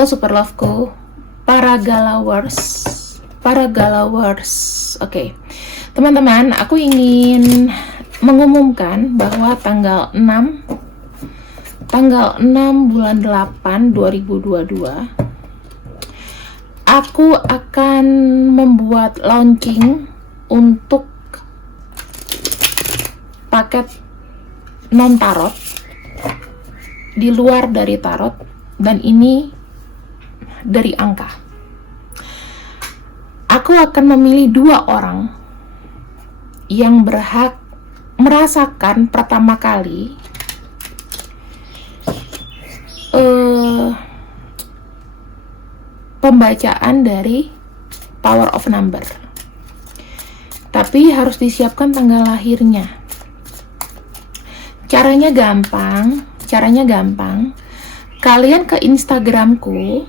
Halo Super Loveku, para galawers. Oke. Teman-teman, aku ingin mengumumkan bahwa tanggal 6 bulan 8 2022 aku akan membuat launching untuk paket non tarot di luar dari tarot, dan ini dari angka. Aku akan memilih 2 orang yang berhak merasakan pertama kali pembacaan dari Power of Number. Tapi harus disiapkan tanggal lahirnya. Caranya gampang. Kalian ke Instagramku,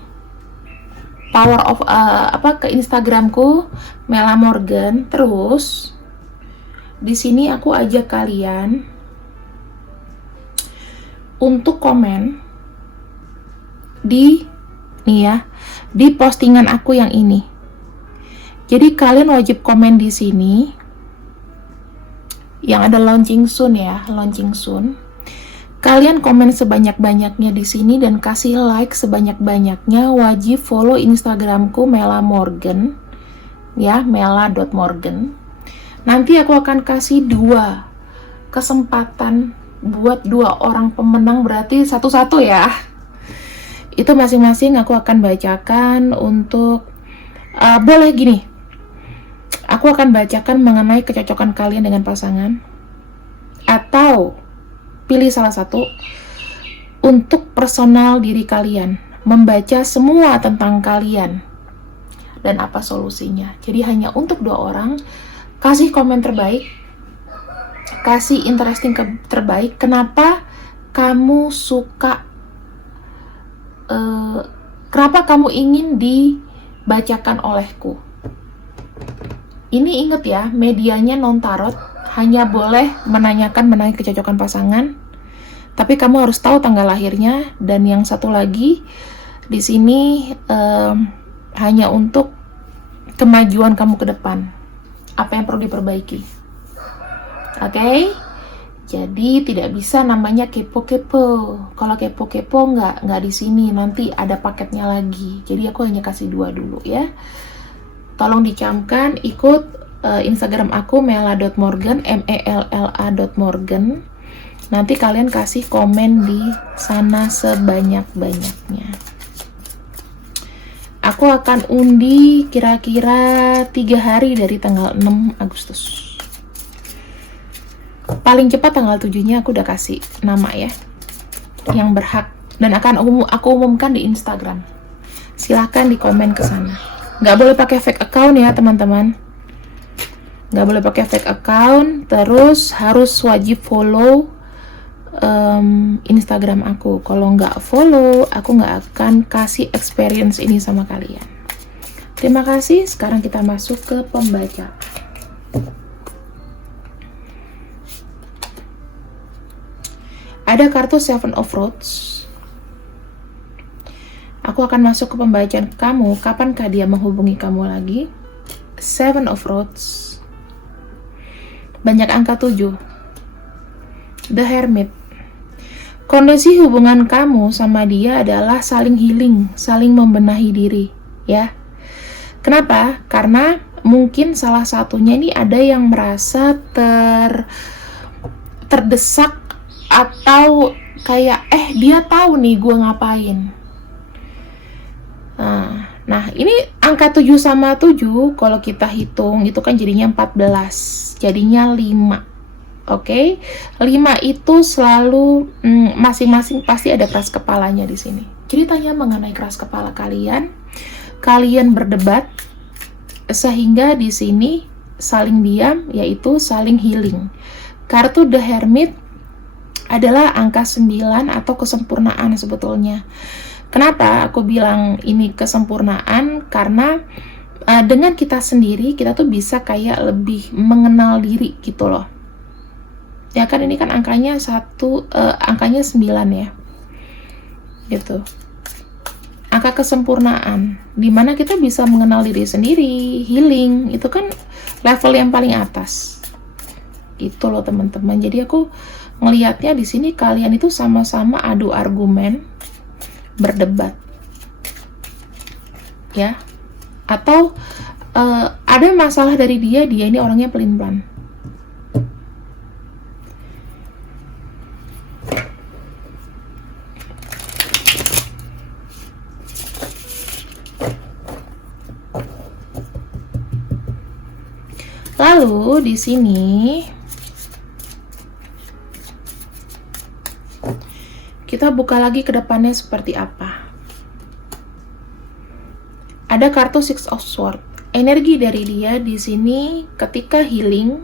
ke Instagramku Mela Morgan. Terus di sini aku ajak kalian untuk komen di postingan aku yang ini. Jadi kalian wajib komen di sini yang ada launching soon. Kalian komen sebanyak-banyaknya di sini dan kasih like sebanyak-banyaknya. Wajib follow Instagramku Mela Morgan, ya, mela.morgan. Nanti aku akan kasih 2 kesempatan buat 2 orang pemenang, berarti satu-satu ya. Itu masing-masing aku akan bacakan untuk boleh gini. Aku akan bacakan mengenai kecocokan kalian dengan pasangan, atau pilih salah satu untuk personal diri kalian, membaca semua tentang kalian dan apa solusinya. Jadi hanya untuk 2 orang. Kasih komen terbaik, kasih interesting terbaik. Kenapa kamu suka, kenapa kamu ingin dibacakan olehku. Ini inget ya, medianya non tarot, hanya boleh menanyakan mengenai kecocokan pasangan, tapi kamu harus tahu tanggal lahirnya. Dan yang satu lagi di sini hanya untuk kemajuan kamu ke depan, apa yang perlu diperbaiki. Oke? Jadi tidak bisa namanya kepo-kepo. Kalau kepo-kepo nggak di sini, nanti ada paketnya lagi. Jadi aku hanya kasih 2 dulu ya. Tolong dicamkan, ikut Instagram aku mela.morgan, mela.morgan. Nanti kalian kasih komen di sana sebanyak-banyaknya. Aku akan undi kira-kira 3 hari dari tanggal 6 Agustus. Paling cepat tanggal 7-nya aku udah kasih nama ya, yang berhak, dan akan aku umumkan di Instagram. Silahkan di komen ke sana. Nggak boleh pakai fake account ya teman-teman. Nggak boleh pakai fake account. Terus harus wajib follow Instagram aku. Kalau nggak follow, aku nggak akan kasih experience ini sama kalian. Terima kasih. Sekarang kita masuk ke pembacaan. Ada kartu Seven of Rods. Aku akan masuk ke pembacaan kamu. Kapankah dia menghubungi kamu lagi? Seven of Rods. Banyak angka 7. The Hermit. Kondisi hubungan kamu sama dia adalah saling healing, saling membenahi diri, ya. Kenapa? Karena mungkin salah satunya ini ada yang merasa terdesak, atau kayak dia tahu nih gue ngapain. Nah, ini angka 7 sama 7 kalau kita hitung itu kan jadinya 14, jadinya 5. Oke, 5 itu selalu masing-masing pasti ada keras kepalanya di sini. Ceritanya mengenai keras kepala kalian berdebat sehingga di sini saling diam, yaitu saling healing. Kartu The Hermit adalah angka 9 atau kesempurnaan sebetulnya. Kenapa aku bilang ini kesempurnaan? Karena dengan kita sendiri, kita tuh bisa kayak lebih mengenal diri gitu loh. Ya kan, ini kan angkanya 9 ya. Gitu. angka kesempurnaan, dimana kita bisa mengenal diri sendiri, healing, itu kan level yang paling atas. Itu loh teman-teman. Jadi aku ngelihatnya di sini kalian itu sama-sama adu argumen, berdebat, ya. Atau ada masalah dari dia ini orangnya pelin-pelan. Lalu di sini kita buka lagi ke depannya seperti apa. Ada kartu Six of Swords. Energi dari dia di sini ketika healing,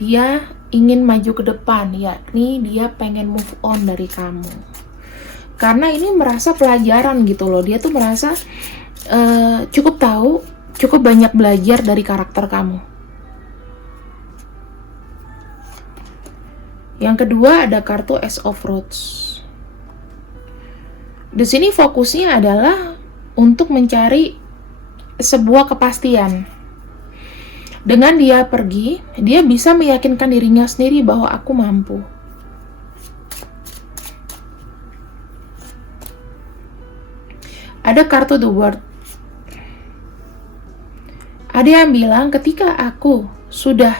dia ingin maju ke depan, yakni dia pengen move on dari kamu. Karena ini merasa pelajaran gitu loh. Dia tuh merasa cukup tahu, cukup banyak belajar dari karakter kamu. Yang kedua ada kartu Ace of Rods. Di sini fokusnya adalah untuk mencari sebuah kepastian. Dengan dia pergi, dia bisa meyakinkan dirinya sendiri bahwa aku mampu. Ada kartu The World. Ada yang bilang ketika aku sudah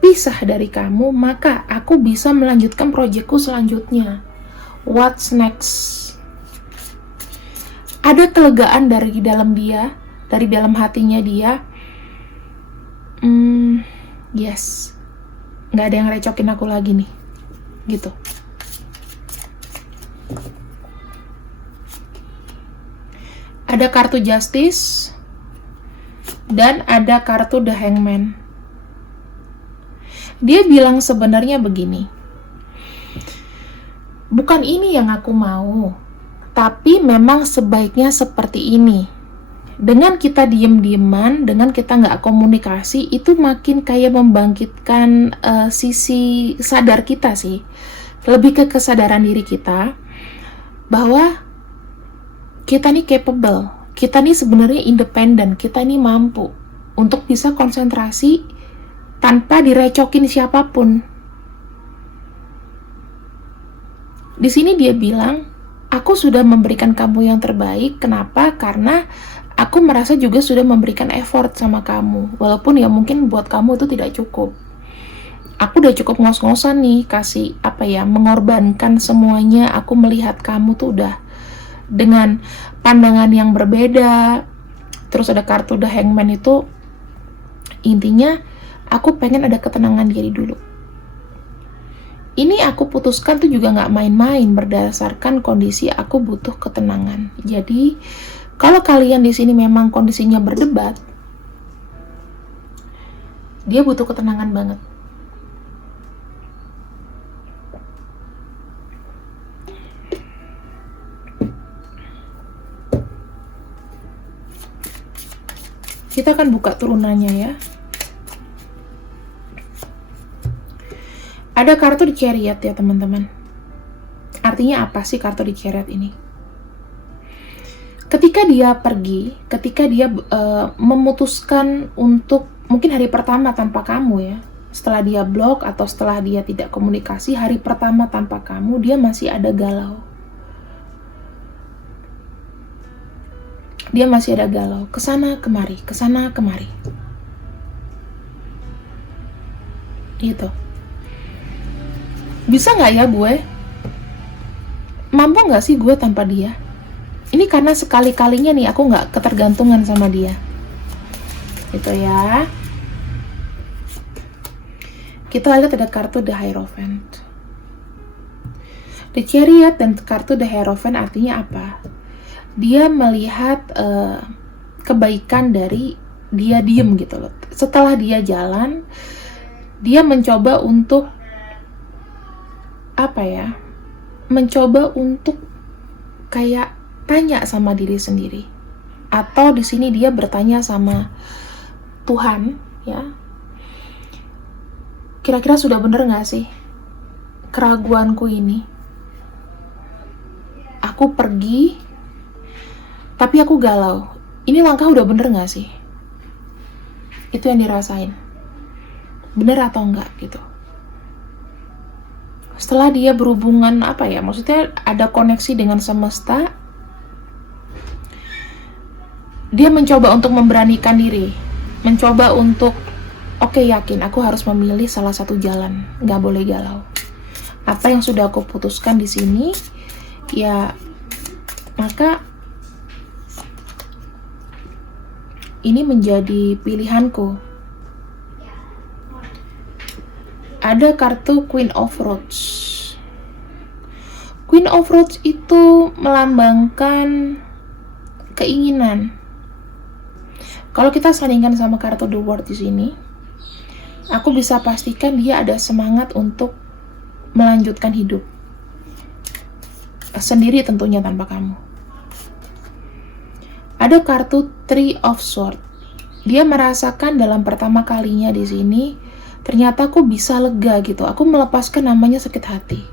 pisah dari kamu, maka aku bisa melanjutkan proyekku selanjutnya. What's next? Ada kelegaan dari dalam dia, dari dalam hatinya dia. Yes, nggak ada yang recokin aku lagi nih, gitu. Ada kartu Justice dan ada kartu The Hangman. Dia bilang sebenarnya begini, bukan ini yang aku mau, tapi memang sebaiknya seperti ini. Dengan kita diem-dieman, dengan kita nggak komunikasi, itu makin kayak membangkitkan sisi sadar kita sih. Lebih ke kesadaran diri kita, bahwa kita nih capable, kita nih sebenarnya independen, kita nih mampu untuk bisa konsentrasi tanpa direcokin siapapun. Di sini dia bilang, aku sudah memberikan kamu yang terbaik. Kenapa? Karena aku merasa juga sudah memberikan effort sama kamu. Walaupun ya mungkin buat kamu itu tidak cukup. Aku udah cukup ngos-ngosan nih, kasih mengorbankan semuanya. Aku melihat kamu tuh udah dengan pandangan yang berbeda. Terus ada kartu The Hangman itu, intinya aku pengen ada ketenangan diri dulu. Ini aku putuskan tuh juga nggak main-main, berdasarkan kondisi aku butuh ketenangan. Jadi kalau kalian di sini memang kondisinya berdebat, dia butuh ketenangan banget. Kita akan buka turunannya ya. Ada kartu di Chariot ya teman-teman. Artinya apa sih kartu di Chariot ini? Ketika dia pergi, ketika dia memutuskan untuk mungkin hari pertama tanpa kamu ya, setelah dia blok atau setelah dia tidak komunikasi, hari pertama tanpa kamu, dia masih ada galau. Dia masih ada galau, kesana kemari, kesana kemari. Gitu. Bisa nggak ya gue? Mampu nggak sih gue tanpa dia? Ini karena sekali-kalinya nih aku nggak ketergantungan sama dia. Gitu ya. Kita lihat ada kartu The Hierophant. The Chariot dan kartu The Hierophant artinya apa? Dia melihat kebaikan dari dia diem gitu loh. Setelah dia jalan, dia mencoba untuk mencoba untuk kayak tanya sama diri sendiri, atau di sini dia bertanya sama Tuhan, ya. Kira-kira sudah bener nggak sih keraguanku ini? Aku pergi Tapi aku galau. Ini langkah udah bener gak sih? Itu yang dirasain. Bener atau enggak gitu. Setelah dia berhubungan maksudnya ada koneksi dengan semesta, dia mencoba untuk memberanikan diri. Mencoba untuk, oke, yakin aku harus memilih salah satu jalan. Gak boleh galau. Apa yang sudah aku putuskan di sini, ya maka ini menjadi pilihanku. Ada kartu Queen of Rods. Queen of Rods itu melambangkan keinginan. Kalau kita sandingkan sama kartu The World di sini, aku bisa pastikan dia ada semangat untuk melanjutkan hidup. Sendiri tentunya, tanpa kamu. Ada kartu Three of Swords. Dia merasakan dalam pertama kalinya di sini, ternyata aku bisa lega gitu. Aku melepaskan namanya sakit hati.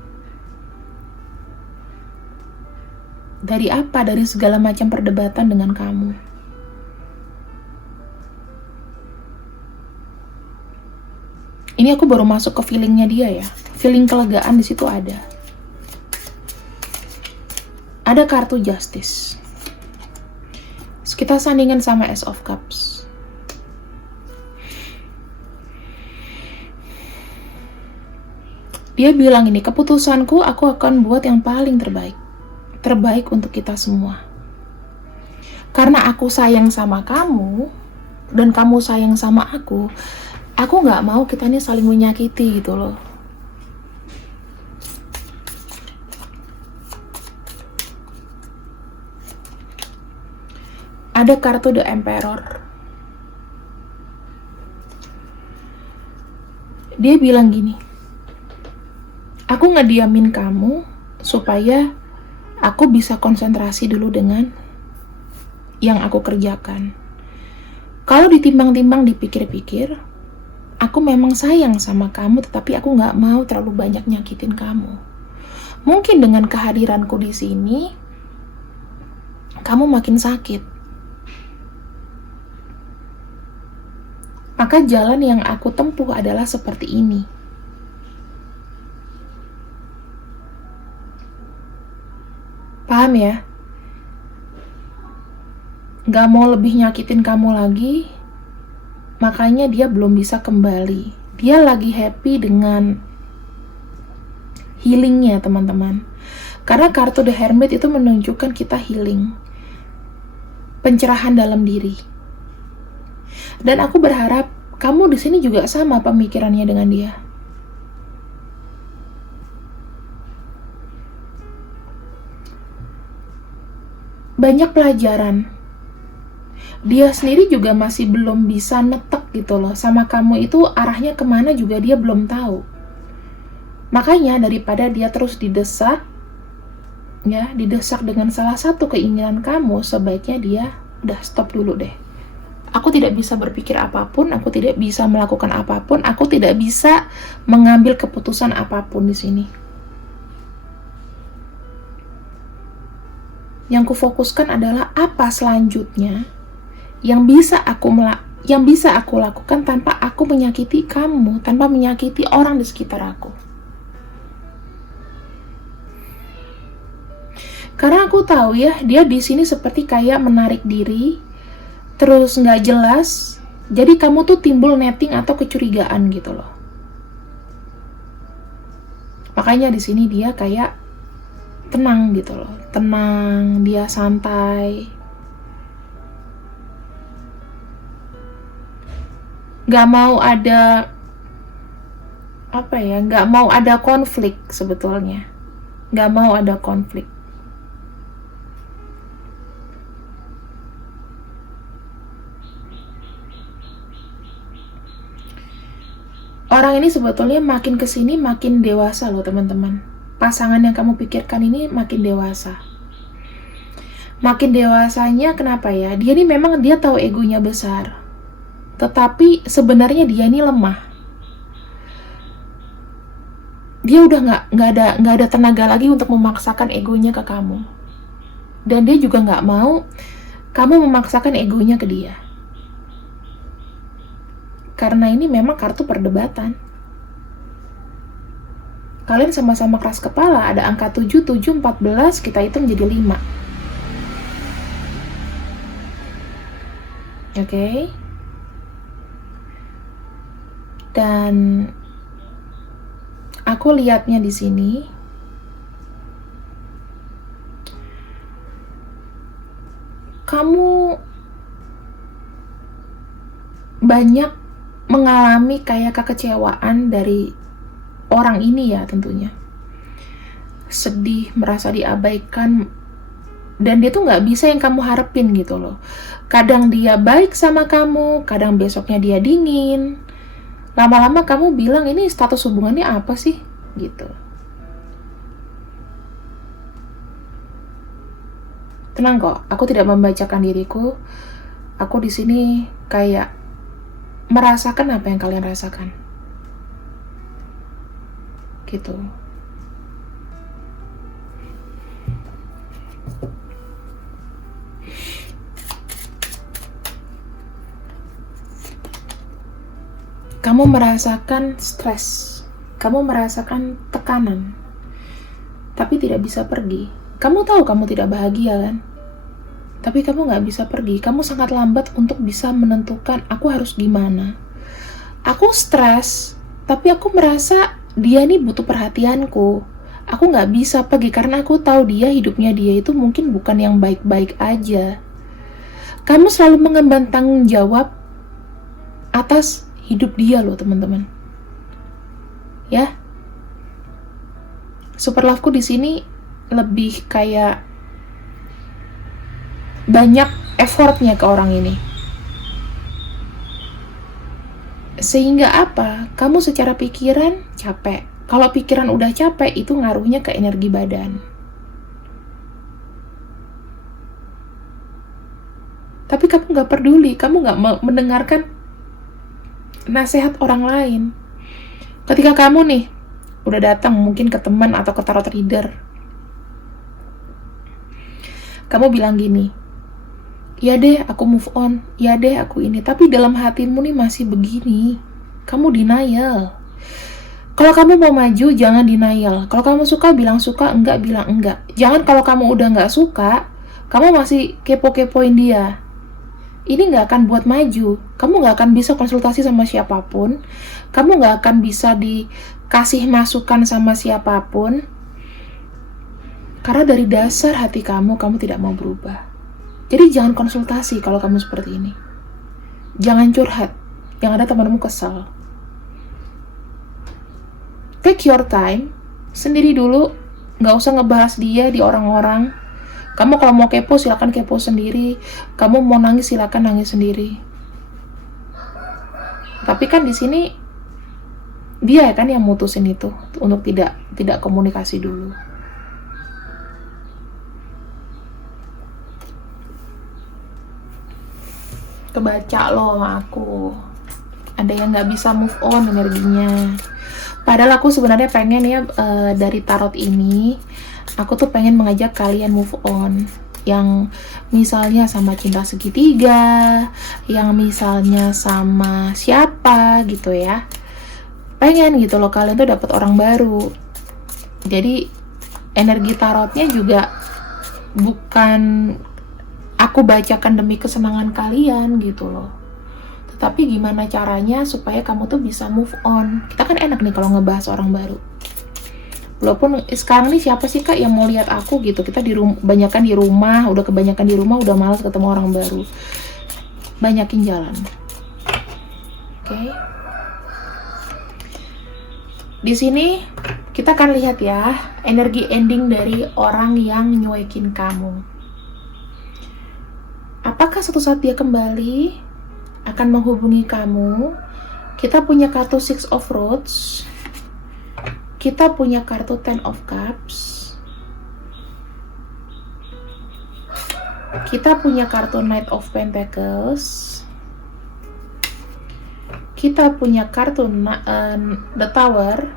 Dari apa? Dari segala macam perdebatan dengan kamu. Ini aku baru masuk ke feelingnya dia ya. Feeling kelegaan di situ ada. Ada kartu Justice. Kita sandingkan sama Ace of Cups. Dia bilang ini, keputusanku aku akan buat yang paling terbaik. Terbaik untuk kita semua. Karena aku sayang sama kamu, dan kamu sayang sama aku gak mau kita ini saling menyakiti gitu loh. Ada kartu The Emperor. Dia bilang gini, aku ngediamin kamu supaya aku bisa konsentrasi dulu dengan yang aku kerjakan. Kalau ditimbang-timbang, dipikir-pikir, aku memang sayang sama kamu, tetapi aku gak mau terlalu banyak nyakitin kamu. Mungkin dengan kehadiranku di sini, kamu makin sakit. Maka jalan yang aku tempuh adalah seperti ini. Paham ya? Gak mau lebih nyakitin kamu lagi, makanya dia belum bisa kembali. Dia lagi happy dengan healingnya, teman-teman. Karena kartu The Hermit itu menunjukkan kita healing. Pencerahan dalam diri. Dan aku berharap kamu di sini juga sama pemikirannya dengan dia. Banyak pelajaran. Dia sendiri juga masih belum bisa netek gitu loh. Sama kamu itu arahnya kemana juga dia belum tahu. Makanya daripada dia terus didesak, ya, didesak dengan salah satu keinginan kamu, sebaiknya dia udah stop dulu deh. Aku tidak bisa berpikir apapun, aku tidak bisa melakukan apapun, aku tidak bisa mengambil keputusan apapun di sini. Yang kufokuskan adalah apa selanjutnya yang bisa aku lakukan tanpa aku menyakiti kamu, tanpa menyakiti orang di sekitar aku. Karena aku tahu ya, dia di sini seperti kayak menarik diri, terus nggak jelas, jadi kamu tuh timbul netting atau kecurigaan gitu loh. Makanya di sini dia kayak tenang gitu loh, tenang, dia santai, nggak mau ada nggak mau ada konflik sebetulnya, nggak mau ada konflik. Orang ini sebetulnya makin kesini makin dewasa loh teman-teman. Pasangan yang kamu pikirkan ini makin dewasa. Makin dewasanya kenapa ya? Dia ini memang dia tahu egonya besar. Tetapi sebenarnya dia ini lemah. Dia udah nggak ada tenaga lagi untuk memaksakan egonya ke kamu. Dan dia juga nggak mau kamu memaksakan egonya ke dia. Karena ini memang kartu perdebatan. Kalian sama-sama keras kepala, ada angka 7, 7, 14, kita hitung jadi 5. Oke? Dan aku lihatnya di sini, kamu banyak mengalami kayak kekecewaan dari orang ini ya tentunya. Sedih, merasa diabaikan, dan dia tuh nggak bisa yang kamu harapin gitu loh. Kadang dia baik sama kamu, kadang besoknya dia dingin. Lama-lama kamu bilang, ini status hubungannya apa sih? Gitu. Tenang kok, aku tidak membacakan diriku. Aku di sini kayak merasakan apa yang kalian rasakan. Gitu. Kamu merasakan stres, kamu merasakan tekanan, tapi tidak bisa pergi. Kamu tahu kamu tidak bahagia kan? Tapi kamu nggak bisa pergi. Kamu sangat lambat untuk bisa menentukan aku harus gimana. Aku stres, tapi aku merasa dia nih butuh perhatianku. Aku nggak bisa pergi karena aku tahu hidupnya dia itu mungkin bukan yang baik-baik aja. Kamu selalu mengemban tanggung jawab atas hidup dia loh teman-teman. Ya, super love-ku di sini lebih kayak banyak effortnya ke orang ini. Sehingga apa? Kamu secara pikiran capek. Kalau pikiran udah capek, itu ngaruhnya ke energi badan. Tapi kamu gak peduli, kamu gak mendengarkan nasihat orang lain. Ketika kamu nih, udah datang mungkin ke teman atau ke tarot reader, kamu bilang gini, ya deh aku move on, ya deh aku ini, tapi dalam hatimu nih masih begini, kamu denial. Kalau kamu mau maju, jangan denial. Kalau kamu suka, bilang suka, enggak, bilang enggak. Jangan kalau kamu udah nggak suka, kamu masih kepo-kepoin dia. Ini nggak akan buat maju. Kamu nggak akan bisa konsultasi sama siapapun. Kamu nggak akan bisa dikasih masukan sama siapapun. Karena dari dasar hati kamu tidak mau berubah. Jadi jangan konsultasi kalau kamu seperti ini. Jangan curhat. Yang ada temanmu kesal. Take your time. Sendiri dulu. Nggak usah ngebahas dia di orang-orang. Kamu kalau mau kepo, silakan kepo sendiri. Kamu mau nangis, silakan nangis sendiri. Tapi kan di sini dia kan yang mutusin itu untuk tidak komunikasi dulu. Kebaca loh sama aku. Ada yang nggak bisa move on energinya. Padahal aku sebenarnya pengen ya dari tarot ini, aku tuh pengen mengajak kalian move on. Yang misalnya sama cinta segitiga, yang misalnya sama siapa gitu ya. Pengen gitu loh kalian tuh dapat orang baru. Jadi energi tarotnya juga bukan aku bacakan demi kesenangan kalian gitu loh. Tapi gimana caranya supaya kamu tuh bisa move on. Kita kan enak nih kalau ngebahas orang baru. Walaupun sekarang nih siapa sih kak yang mau lihat aku gitu. Kita banyakan di rumah, udah kebanyakan di rumah, udah malas ketemu orang baru. Banyakin jalan. Oke. Di sini kita akan lihat ya energi ending dari orang yang nyuekin kamu. Apakah suatu saat dia kembali akan menghubungi kamu? Kita punya kartu Six of Rods, kita punya kartu Ten of Cups, kita punya kartu Knight of Pentacles, kita punya kartu The Tower,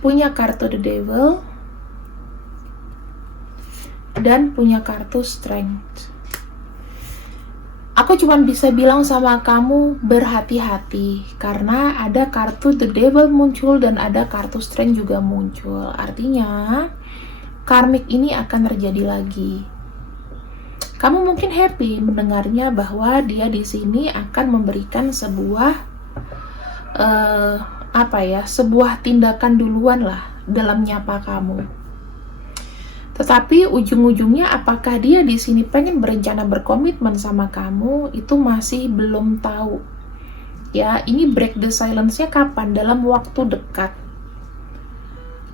punya kartu The Devil, dan punya kartu Strength. Aku cuma bisa bilang sama kamu berhati-hati, karena ada kartu The Devil muncul dan ada kartu Strength juga muncul. Artinya karmik ini akan terjadi lagi. Kamu mungkin happy mendengarnya bahwa dia di sini akan memberikan sebuah sebuah tindakan duluan lah dalam nyapa kamu. Tetapi ujung-ujungnya apakah dia di sini pengen berencana berkomitmen sama kamu, itu masih belum tahu. Ya, ini break the silence-nya kapan? Dalam waktu dekat.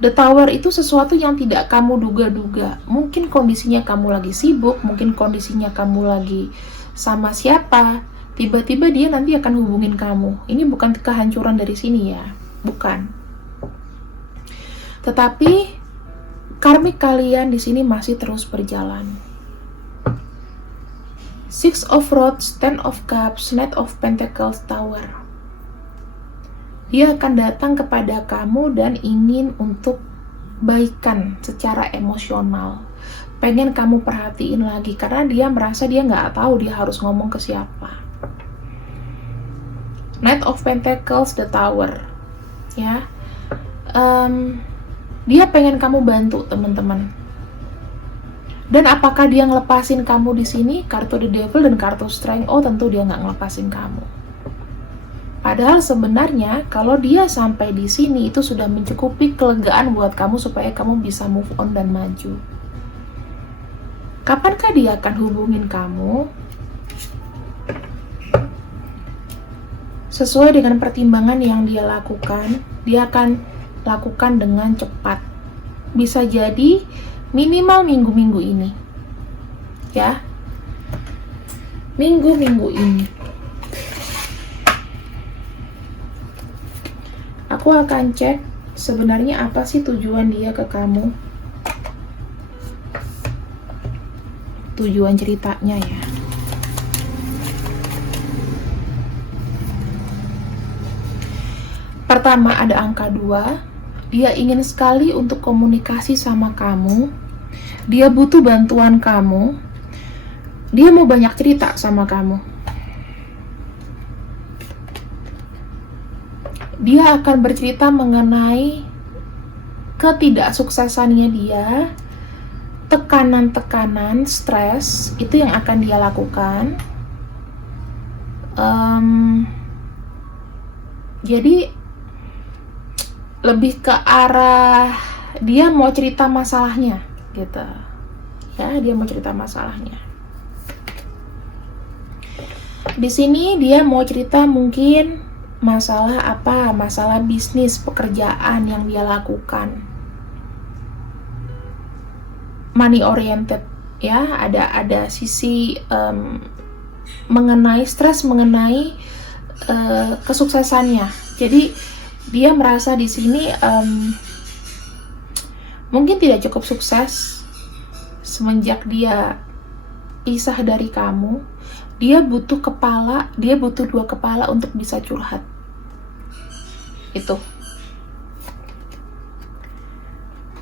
The Tower itu sesuatu yang tidak kamu duga-duga. Mungkin kondisinya kamu lagi sibuk, mungkin kondisinya kamu lagi sama siapa. Tiba-tiba dia nanti akan hubungin kamu. Ini bukan kehancuran dari sini ya, bukan. Tetapi karmik kalian di sini masih terus berjalan. Six of Rods, Ten of Cups, Knight of Pentacles, Tower. Dia akan datang kepada kamu dan ingin untuk baikan secara emosional. Pengen kamu perhatiin lagi karena dia merasa dia nggak tahu dia harus ngomong ke siapa. Knight of Pentacles, the Tower. Ya. Dia pengen kamu bantu, teman-teman. Dan apakah dia ngelepasin kamu di sini? Kartu The Devil dan kartu Strength. Oh, tentu dia nggak ngelepasin kamu. Padahal sebenarnya kalau dia sampai di sini itu sudah mencukupi kelegaan buat kamu supaya kamu bisa move on dan maju. Kapankah dia akan hubungin kamu? Sesuai dengan pertimbangan yang dia lakukan, dia akan lakukan dengan cepat. Bisa jadi minimal minggu-minggu ini. Ya. Minggu-minggu ini. Aku akan cek sebenarnya apa sih tujuan dia ke kamu. Tujuan ceritanya ya. Pertama ada angka 2. Dia ingin sekali untuk komunikasi sama kamu. Dia butuh bantuan kamu. Dia mau banyak cerita sama kamu. Dia akan bercerita mengenai ketidaksuksesannya dia, tekanan-tekanan, stres, itu yang akan dia lakukan. Jadi lebih ke arah dia mau cerita masalahnya gitu ya, dia mau cerita masalahnya. Di sini dia mau cerita mungkin masalah apa, masalah bisnis, pekerjaan yang dia lakukan, money oriented ya, ada sisi mengenai stres, mengenai kesuksesannya. Jadi dia merasa di sini mungkin tidak cukup sukses semenjak dia pisah dari kamu. Dia butuh kepala, dia butuh 2 kepala untuk bisa curhat. Itu.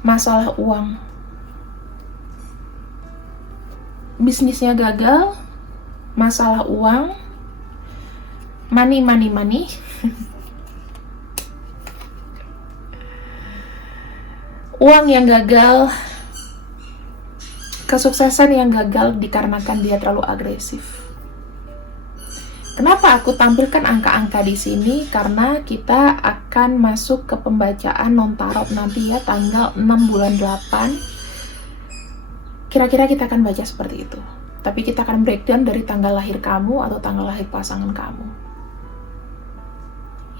Masalah uang. Bisnisnya gagal, masalah uang, money. Uang yang gagal, kesuksesan yang gagal dikarenakan dia terlalu agresif. Kenapa aku tampilkan angka-angka di sini? Karena kita akan masuk ke pembacaan non-tarot nanti ya, tanggal 6 bulan 8. Kira-kira kita akan baca seperti itu. Tapi kita akan breakdown dari tanggal lahir kamu atau tanggal lahir pasangan kamu.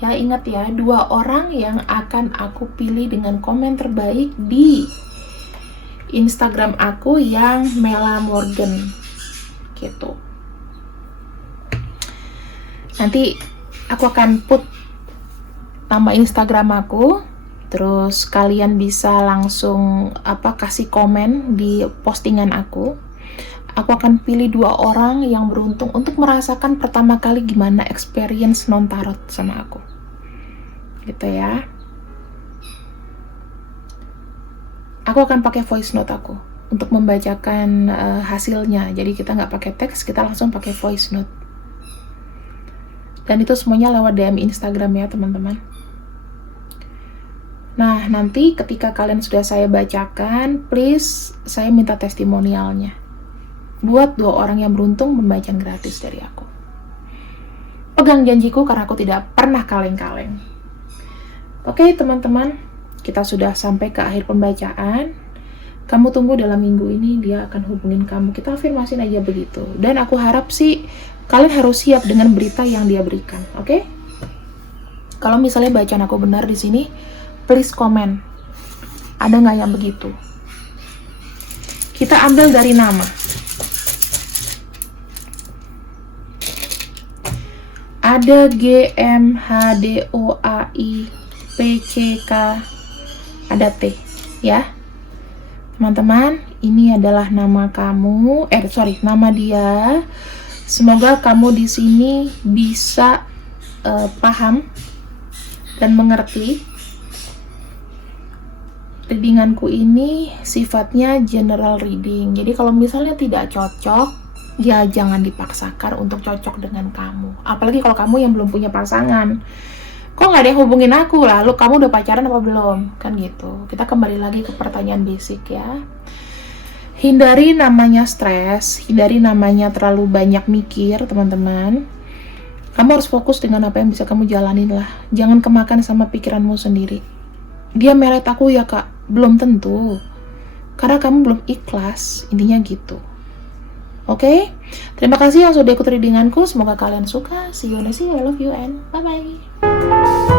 Ya, ingat ya, 2 orang yang akan aku pilih dengan komen terbaik di Instagram aku yang Mela Morgan gitu. Nanti aku akan put nama Instagram aku, terus kalian bisa langsung kasih komen di postingan aku. Aku akan pilih 2 orang yang beruntung untuk merasakan pertama kali gimana experience non-tarot sama aku. Gitu ya. Aku akan pakai voice note aku. untuk membacakan hasilnya. Jadi kita nggak pakai teks, kita langsung pakai voice note. Dan itu semuanya lewat DM Instagram ya teman-teman. Nah, nanti ketika kalian sudah saya bacakan, please saya minta testimonialnya. Buat 2 orang yang beruntung pembacaan gratis dari aku. Pegang janjiku karena aku tidak pernah kaleng-kaleng. Oke teman-teman, kita sudah sampai ke akhir pembacaan. Kamu tunggu dalam minggu ini, dia akan hubungin kamu. Kita afirmasin aja begitu. Dan aku harap sih kalian harus siap dengan berita yang dia berikan, oke? Kalau misalnya bacaan aku benar di sini, please komen. Ada nggak yang begitu? Kita ambil dari nama. Ada G, M, H, D, O, A, I, P, C, K, ada T, ya. Teman-teman, ini adalah nama kamu, nama dia. Semoga kamu di sini bisa paham dan mengerti. Readinganku ini sifatnya general reading. Jadi kalau misalnya tidak cocok, ya jangan dipaksakan untuk cocok dengan kamu. Apalagi kalau kamu yang belum punya pasangan. Kok nggak ada yang hubungin aku? Lalu kamu udah pacaran apa belum? Kan gitu. Kita kembali lagi ke pertanyaan basic ya. Hindari namanya stres, hindari namanya terlalu banyak mikir, teman-teman. Kamu harus fokus dengan apa yang bisa kamu jalanin lah. Jangan kemakan sama pikiranmu sendiri. Dia melet aku ya kak? Belum tentu. Karena kamu belum ikhlas, intinya gitu. Oke? Terima kasih yang sudah ikut readinganku. Semoga kalian suka. See you next time. I love you and bye-bye.